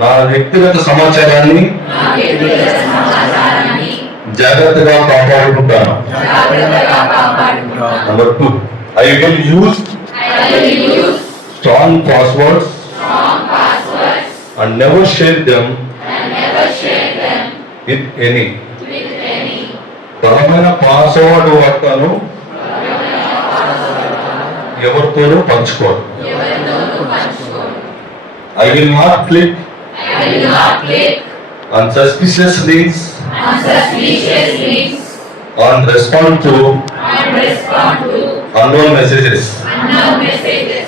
నా వ్యక్తిగత సమాచారాన్ని జాగ్రత్తగా కాపాడుకుంటాను. Number two I will use strong passwords and never share them with any బలమైన పాస్వర్డ్ వాడతాను. ఎవరితోనూ పంచుకోరు I will not click I will not click on suspicious links on suspicious links on respond to. and respond to Unknown messages. unknown messages.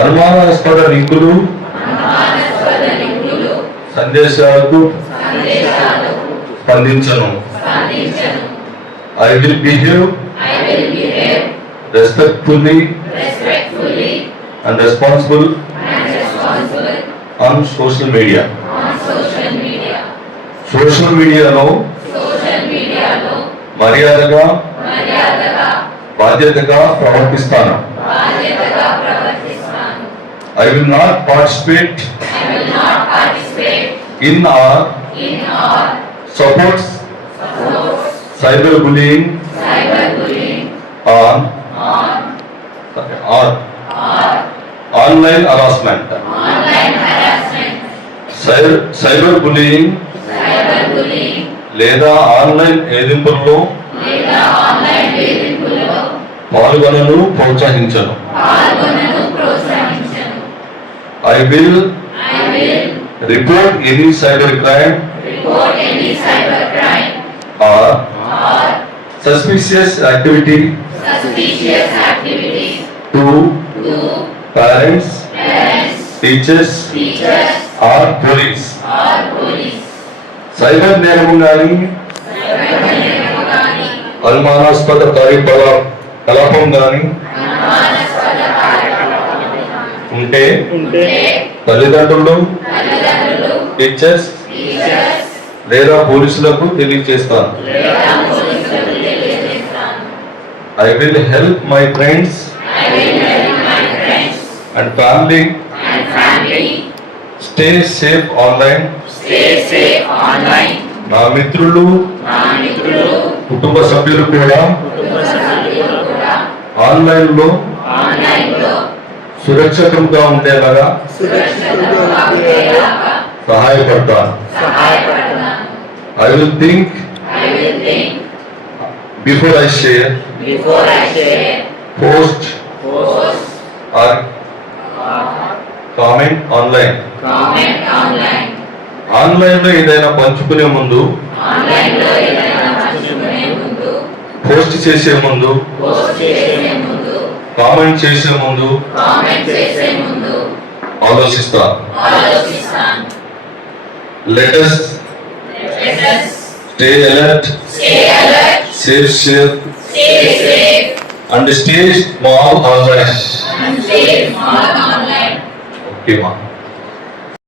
అనుమానాస్పద లింకులు అనుమానాస్పద లింకులు, సందేశాలకు సందేశాలకు స్పందించను స్పందించను. I will behave I will behave respectfully respectfully and responsible on social media on social media. Social మీడియాలో మర్యాదగా బాధ్యతగా ప్రవర్తిస్తాను. I will not participate I will not participate in or supports supports cyber bullying on on or or online harassment online harassment, cyber bullying లేదా online వేధింపుల్లో పాల్గొనను ప్రోత్సహించను. I will report any cyber crime or suspicious activity to parents teachers or police. Cyber నేరం కానీ అనుమానాస్పద కార్యకలా కలాపం కానీ ఉంటే ఉంటే తల్లిదండ్రులు టీచర్స్ లేదా పోలీసులకు తెలియజేస్తాను. I will help my friends and family stay safe online stay safe online. నా మిత్రులు నా మిత్రులు, కుటుంబ సభ్యులు కూడా కుటుంబ సభ్యులు కూడా ఆన్లైన్లో ఆన్లైన్లో సురక్షితంగా ఉండేలాగా సురక్షితంగా ఉండేలాగా సహాయపడతాను సహాయపడతాను. I will think I will think before I share before I share, post post, or comment online. ఆన్లైన్లో ఏదైనా పంచుకునే ముందు పోస్ట్ చేసే ముందు కామెంట్ చేసే ముందు ఆలోచిస్తా. ఆలోచిస్తాను. Let's Let us stay alert safe share and stay small online 对吗？